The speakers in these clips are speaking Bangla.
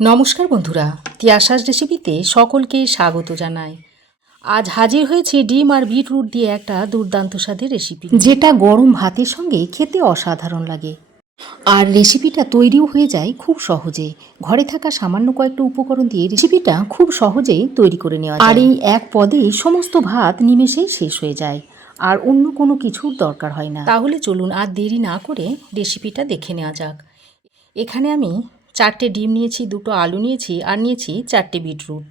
নমস্কার বন্ধুরা, তিয়াশাস রেসিপিতে সকলকে স্বাগত জানাই। আজ হাজির হয়েছে ডিম আর বিটরুট দিয়ে একটা দুর্দান্ত স্বাদের রেসিপি, যেটা গরম ভাতের সঙ্গে খেতে অসাধারণ লাগে। আর রেসিপিটা তৈরিও হয়ে যায় খুব সহজে। ঘরে থাকা সামান্য কয়েকটা উপকরণ দিয়ে রেসিপিটা খুব সহজেই তৈরি করে নেওয়া যায়। আর এই এক পদেই সমস্ত ভাত নিমেষেই শেষ হয়ে যায়, আর অন্য কোনো কিছুর দরকার হয় না। তাহলে চলুন আর দেরি না করে রেসিপিটা দেখে নেওয়া যাক। এখানে আমি 4টে ডিম নিয়েছি, 2টো আলু নিয়েছি, আর নিয়েছি 4টে বিটরুট।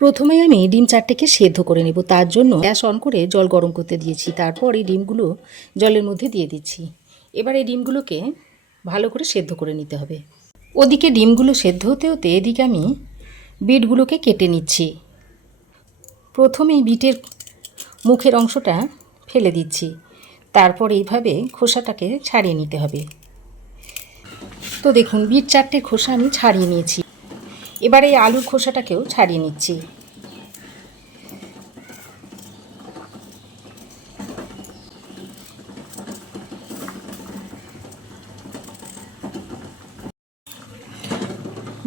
প্রথমে আমি ডিম 4টেকে সেদ্ধ করে নেব। তার জন্য গ্যাস অন করে জল গরম করতে দিয়েছি। তারপর এই ডিমগুলো জলের মধ্যে দিয়ে দিচ্ছি। এবার এই ডিমগুলোকে ভালো করে সেদ্ধ করে নিতে হবে। ওদিকে ডিমগুলো সেদ্ধ হতে হতে এদিকে আমি বিটগুলোকে কেটে নিচ্ছি। প্রথমেই বিটের মুখের অংশটা ফেলে দিচ্ছি। তারপর এইভাবে খোসাটাকে ছাড়িয়ে নিতে হবে। তো দেখুন, বিট 4টে খোসা আমি ছাড়িয়ে নিয়েছি। এবার এই আলুর খোসাটাকেও ছাড়িয়ে নিচ্ছি।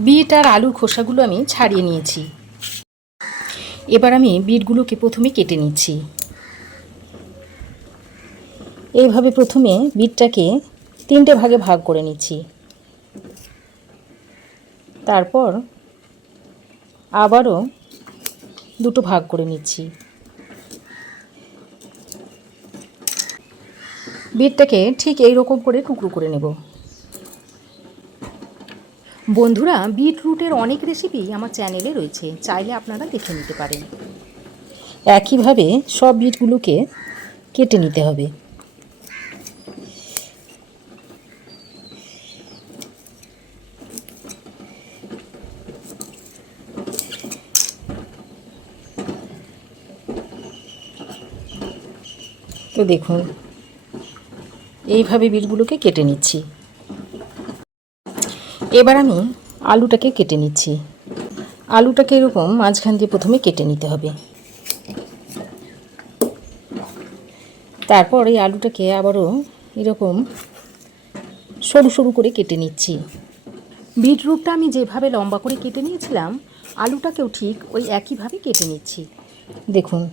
বিট আর আলুর খোসাগুলো আমি ছাড়িয়ে নিয়েছি। এবার আমি বিটগুলোকে প্রথমে কেটে নিচ্ছি। এইভাবে প্রথমে বিটটাকে 3টে ভাগে ভাগ করে নিচ্ছি। তারপর আবারও 2টো ভাগ করে নিচ্ছি। বিটটাকে ঠিক এই রকম করে টুকরো করে নেব। বন্ধুরা, বিটরুটের অনেক রেসিপি আমার চ্যানেলে রয়েছে, চাইলে আপনারা দেখে নিতে পারেন। একইভাবে সব বিটগুলোকে কেটে নিতে হবে। তো দেখুন, এইভাবে বিটগুলোকে কেটে নিচ্ছি। এবার আমি আলুটাকে কেটে নিচ্ছি। আলুটাকে এরকম মাঝখান দিয়ে প্রথমে কেটে নিতে হবে। তারপর এই আলুটাকে আবারও এরকম সরু সরু করে কেটে নিচ্ছি। বিটরুটটা আমি যেভাবে লম্বা করে কেটে নিয়েছিলাম, আলুটাকেও ঠিক ওই একইভাবে কেটে নিচ্ছি। দেখুন,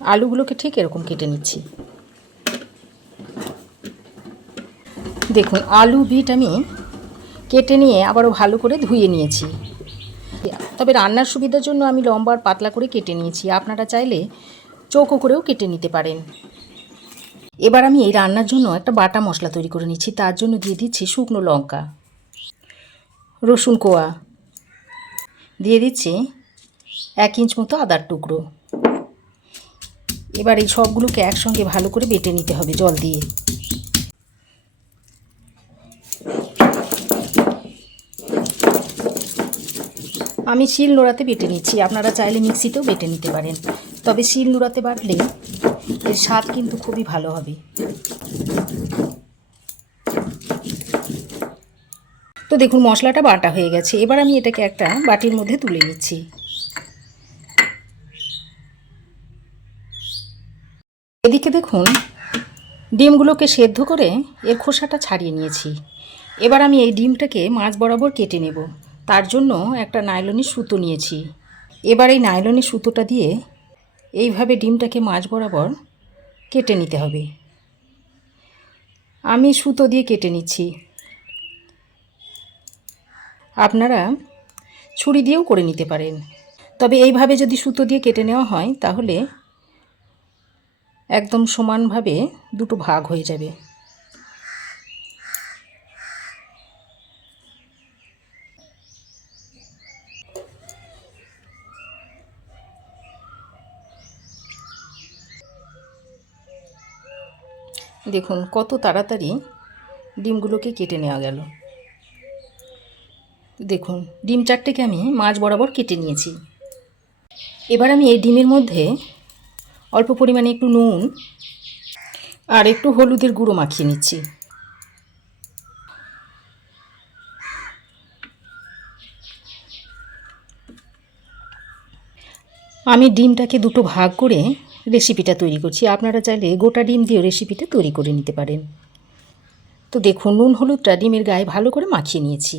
আলুগুলোকে ঠিক এরকম কেটে নিচ্ছি। দেখুন, আলু বিট আমি কেটে নিয়ে আবারও ভালো করে ধুয়ে নিয়েছি। তবে রান্নার সুবিধার জন্য আমি লম্বা আর পাতলা করে কেটে নিয়েছি। আপনারা চাইলে চৌকো করেও কেটে নিতে পারেন। এবার আমি এই রান্নার জন্য একটা বাটা মশলা তৈরি করে নিচ্ছি। তার জন্য দিয়ে দিচ্ছি শুকনো লঙ্কা, রসুন কোয়া, দিয়ে দিচ্ছি 1 ইঞ্চ মতো আদার টুকরো। এবার এই সবগুলোকে একসঙ্গে ভালো করে বেটে নিতে হবে জল দিয়ে। আমি শিল নোড়াতে বেটে নিচ্ছি। আপনারা চাইলে মিক্সিতেও বেটে নিতে পারেন, তবে শিল নোড়াতে বাটলে এর স্বাদ কিন্তু খুবই ভালো হবে। তো দেখুন, মশলাটা বাটা হয়ে গেছে। এবার আমি এটাকে একটা বাটির মধ্যে তুলে নিচ্ছি। এদিকে দেখুন, ডিমগুলোকে সেদ্ধ করে এর খোসাটা ছাড়িয়ে নিয়েছি। এবার আমি এই ডিমটাকে মাঝ বরাবর কেটে নেব। তার জন্য একটা নাইলনের সুতো নিয়েছি। এবার এই নাইলনের সুতোটা দিয়ে এইভাবে ডিমটাকে মাঝ বরাবর কেটে নিতে হবে। আমি সুতো দিয়ে কেটে নিচ্ছি। আপনারা ছুরি দিয়েও করে নিতে পারেন, তবে এইভাবে যদি সুতো দিয়ে কেটে নেওয়া হয় তাহলে একদম সমানভাবে 2টো ভাগ হয়ে যাবে। দেখুন কত তাড়াতাড়ি ডিমগুলোকে কেটে নেওয়া গেল। দেখুন, ডিম 4টেকে আমি মাঝ বরাবর কেটে নিয়েছি। এবার আমি এই ডিমের মধ্যে অল্প পরিমাণে একটু নুন আর একটু হলুদের গুঁড়ো মাখিয়ে নিচ্ছি। আমি ডিমটাকে 2টো ভাগ করে রেসিপিটা তৈরি করছি। আপনারা চাইলে গোটা ডিম দিয়েও রেসিপিটা তৈরি করে নিতে পারেন। তো দেখুন, নুন হলুদটা ডিমের গায়ে ভালো করে মাখিয়ে নিয়েছি।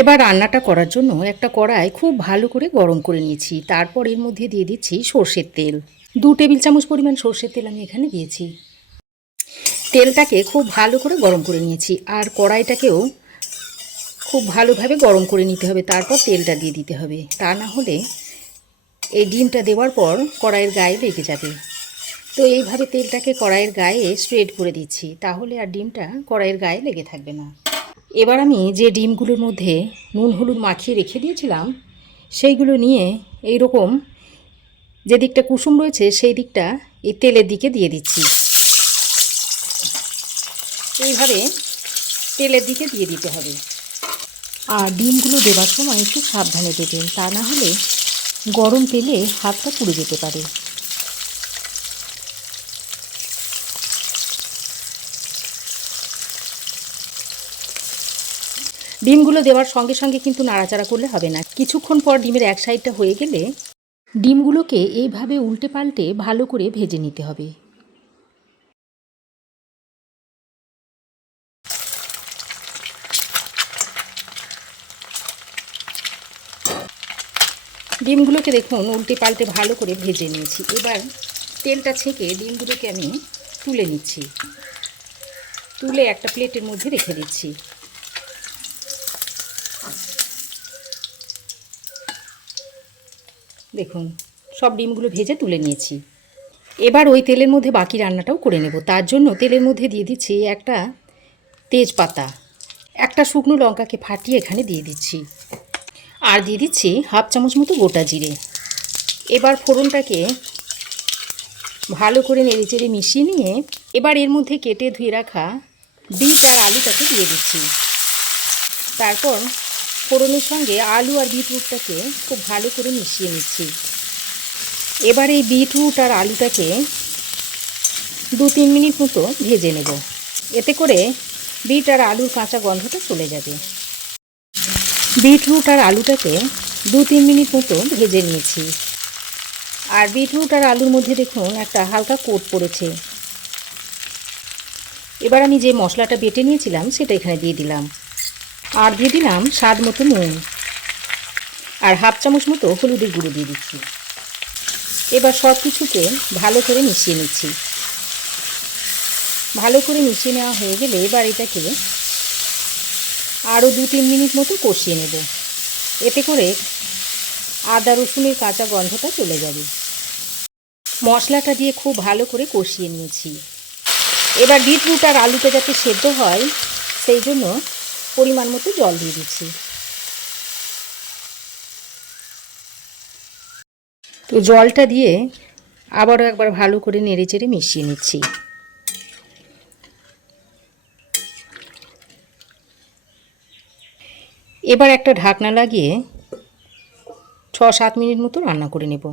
এবার রান্নাটা করার জন্য একটা কড়াই খুব ভালো করে গরম করে নিয়েছি। তারপর এর মধ্যে দিয়ে দিচ্ছি সর্ষের তেল। 2 টেবিল চামচ পরিমাণ সর্ষের তেল আমি এখানে দিয়েছি। তেলটাকে খুব ভালো করে গরম করে নিয়েছি, আর কড়াইটাকেও খুব ভালোভাবে গরম করে নিতে হবে। তারপর তেলটা দিয়ে দিতে হবে, তা না হলে এই ডিমটা দেওয়ার পর কড়াইয়ের গায়ে লেগে যাবে। তো এইভাবে তেলটাকে কড়াইয়ের গায়ে স্প্রেড করে দিচ্ছি, তাহলে আর ডিমটা কড়াইয়ের গায়ে লেগে থাকবে না। এবার আমি যে ডিমগুলোর মধ্যে নুন হলুদ মাখিয়ে রেখে দিয়েছিলাম সেইগুলো নিয়ে এই রকম যে দিকটা কুসুম রয়েছে সেই দিকটা এই তেলের দিকে দিয়ে দিচ্ছি। এইভাবে তেলের দিকে দিয়ে দিতে হবে। আর ডিমগুলো দেওয়ার সময় একটু সাবধানে দেবেন, তা না হলে গরম তেলে হাতটা পুড়ে যেতে পারে। ডিমগুলো দেওয়ার সঙ্গে সঙ্গে কিন্তু নাড়াচাড়া করলে হবে না। কিছুক্ষণ পর ডিমের এক সাইডটা হয়ে গেলে ডিমগুলোকে এইভাবে উল্টে পাল্টে ভালো করে ভেজে নিতে হবে। ডিমগুলোকে দেখুন উল্টে পাল্টে ভালো করে ভেজে নিয়েছি। এবার তেলটা ছেঁকে ডিমগুলোকে আমি তুলে নিচ্ছি। তুলে একটা প্লেটের মধ্যে রেখে দিচ্ছি। দেখুন সব ডিমগুলো ভেজে তুলে নিয়েছি। এবার ওই তেলের মধ্যে বাকি রান্নাটাও করে নেব। তার জন্য তেলের মধ্যে দিয়ে দিচ্ছি একটা তেজপাতা, একটা শুকনো লঙ্কাকে ফাটিয়ে এখানে দিয়ে দিচ্ছি, আর দিয়ে দিচ্ছি হাফ চামচ মতো গোটা জিরে। এবার ফোড়নটাকে ভালো করে নেড়েচেড়ে মিশিয়ে নিয়ে এবার এর মধ্যে কেটে ধুয়ে রাখা বিট আর আলুটাকে দিয়ে দিচ্ছি। তারপর ফোড়নের সঙ্গে আলু আর বিটরুটটাকে খুব ভালো করে মিশিয়ে নিচ্ছি। এবার এই বিটরুট আর আলুটাকে 2-3 মিনিট মতো ভেজে নেব। এতে করে বিট আর আলুর কাঁচা গন্ধটা চলে যাবে। বিটরুট আর আলুটাকে 2-3 মিনিট মতো ভেজে নিয়েছি। আর বিটরুট আর আলুর মধ্যে দেখুন একটা হালকা কোট পড়েছে। এবার আমি যে মশলাটা বেটে নিয়েছিলাম সেটা এখানে দিয়ে দিলাম, আর দিয়ে দিলাম স্বাদ মতো নুন, আর হাফ চামচ মতো হলুদের গুঁড়ো দিয়ে দিচ্ছি। এবার সব কিছুকে ভালো করে মিশিয়ে নিচ্ছি। ভালো করে মিশিয়ে নেওয়া হয়ে গেলে এবার এটাকে আরও 2-3 মিনিট মতো কষিয়ে নেব। এতে করে আদা রসুনের কাঁচা গন্ধটা চলে যাবে। মশলাটা দিয়ে খুব ভালো করে কষিয়ে নিয়েছি। এবার বিটরুট আর আলুটা যাতে সেদ্ধ হয় সেই জন্য পরিমাণ মতো জল দিয়ে দিচ্ছি। তো জলটা দিয়ে আবারও একবার ভালো করে নেড়েচেড়ে মিশিয়ে নিচ্ছি। এবার একটা ঢাকনা লাগিয়ে 6-7 মিনিট মতো রান্না করে নেব।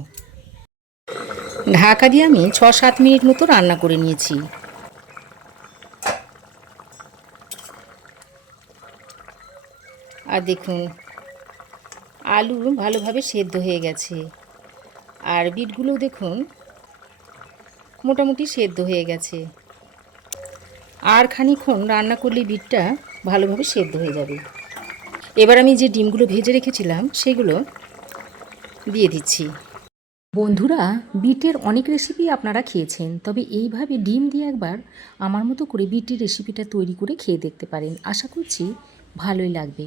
ঢাকা দিয়ে আমি 6-7 মিনিট মতো রান্না করে নিয়েছি। আর দেখুন আলু ভালোভাবে সেদ্ধ হয়ে গেছে, আর বিটগুলোও দেখুন মোটামুটি সেদ্ধ হয়ে গেছে। আর খানিকক্ষণ রান্না করলে বিটটা ভালোভাবে সেদ্ধ হয়ে যাবে। এবার আমি যে ডিমগুলো ভেজে রেখেছিলাম সেগুলো দিয়ে দিচ্ছি। বন্ধুরা, বিটের অনেক রেসিপি আপনারা খেয়েছেন, তবে এইভাবে ডিম দিয়ে একবার আমার মতো করে বিটের রেসিপিটা তৈরি করে খেয়ে দেখতে পারেন। আশা করছি ভালোই লাগবে।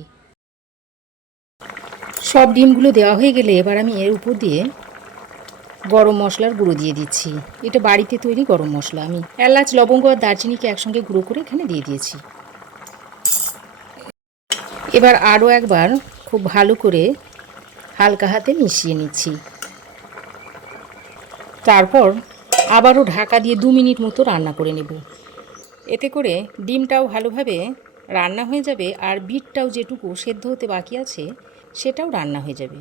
সব ডিমগুলো দেওয়া হয়ে গেলে এবার আমি এর উপর দিয়ে গরম মশলার গুঁড়ো দিয়ে দিচ্ছি। এটা বাড়িতে তৈরি গরম মশলা। আমি এলাচ, লবঙ্গ আর দারচিনিকে একসঙ্গে গুঁড়ো করে এখানে দিয়ে দিয়েছি। এবার আরও একবার খুব ভালো করে হালকা হাতে মিশিয়ে নিচ্ছি। তারপর আবারও ঢাকা দিয়ে 2 মিনিট মতো রান্না করে নেব। এতে করে ডিমটাও ভালোভাবে রান্না হয়ে যাবে, আর বিটটাও যেটুকু সেদ্ধ হতে বাকি আছে সেটাও রান্না হয়ে যাবে।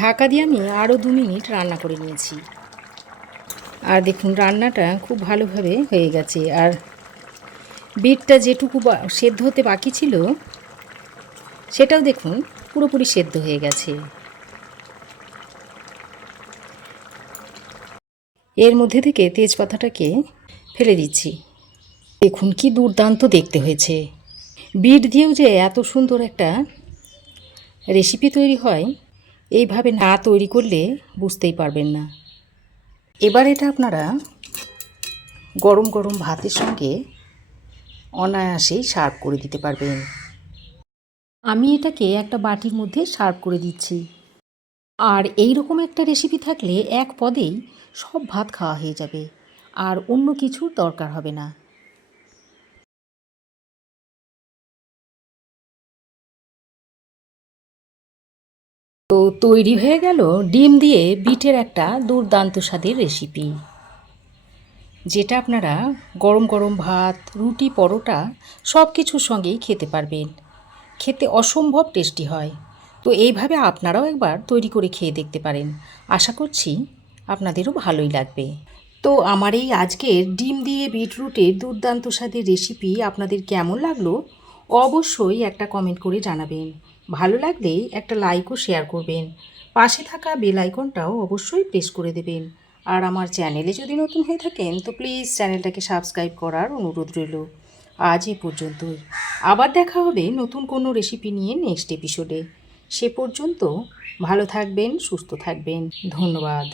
ঢাকা দিয়ে আমি আরও 2 মিনিট রান্না করে নিয়েছি। আর দেখুন রান্নাটা খুব ভালোভাবে হয়ে গেছে, আর বিটটা যেটুকু সেদ্ধ হতে বাকি ছিল সেটাও দেখুন পুরোপুরি সেদ্ধ হয়ে গেছে। এর মধ্যে থেকে তেজপাতাটাকে ফেলে দিচ্ছি। দেখুন কি দুর্দান্ত দেখতে হয়েছে। বিট দিয়েও যে এত সুন্দর একটা রেসিপি তৈরি হয়, এইভাবে না তৈরি করলে বুঝতেই পারবেন না। এবার এটা আপনারা গরম গরম ভাতের সঙ্গে অনায়াসেই সার্ভ করে দিতে পারবেন। আমি এটাকে একটা বাটির মধ্যে সার্ভ করে দিচ্ছি। আর এই রকম একটা রেসিপি থাকলে এক পদেই সব ভাত খাওয়া হয়ে যাবে, আর অন্য কিছুর দরকার হবে না। তো তৈরি হয়ে গেল ডিম দিয়ে বিটের একটা দুর্দান্ত স্বাদের রেসিপি, যেটা আপনারা গরম গরম ভাত, রুটি, পরোটা সব কিছুর সঙ্গেই খেতে পারবেন। খেতে অসম্ভব টেস্টি হয়। তো এইভাবে আপনারাও একবার তৈরি করে খেয়ে দেখতে পারেন। আশা করছি আপনাদেরও ভালোই লাগবে। তো আমার এই আজকের ডিম দিয়ে বিটরুটের দুর্দান্ত স্বাদের রেসিপি আপনাদের কেমন লাগলো অবশ্যই একটা কমেন্ট করে জানাবেন। ভালো লাগলে একটা লাইক ও শেয়ার করবেন। পাশে থাকা বেল আইকনটাও অবশ্যই প্রেস করে দেবেন। আর আমার চ্যানেলে যদি নতুন হয়ে থাকেন তো প্লিজ চ্যানেলটাকে সাবস্ক্রাইব করার অনুরোধ রইল। আজ এই পর্যন্তই। আবার দেখা হবে নতুন কোনো রেসিপি নিয়ে নেক্সট এপিসোডে। সে পর্যন্ত ভালো থাকবেন, সুস্থ থাকবেন। ধন্যবাদ।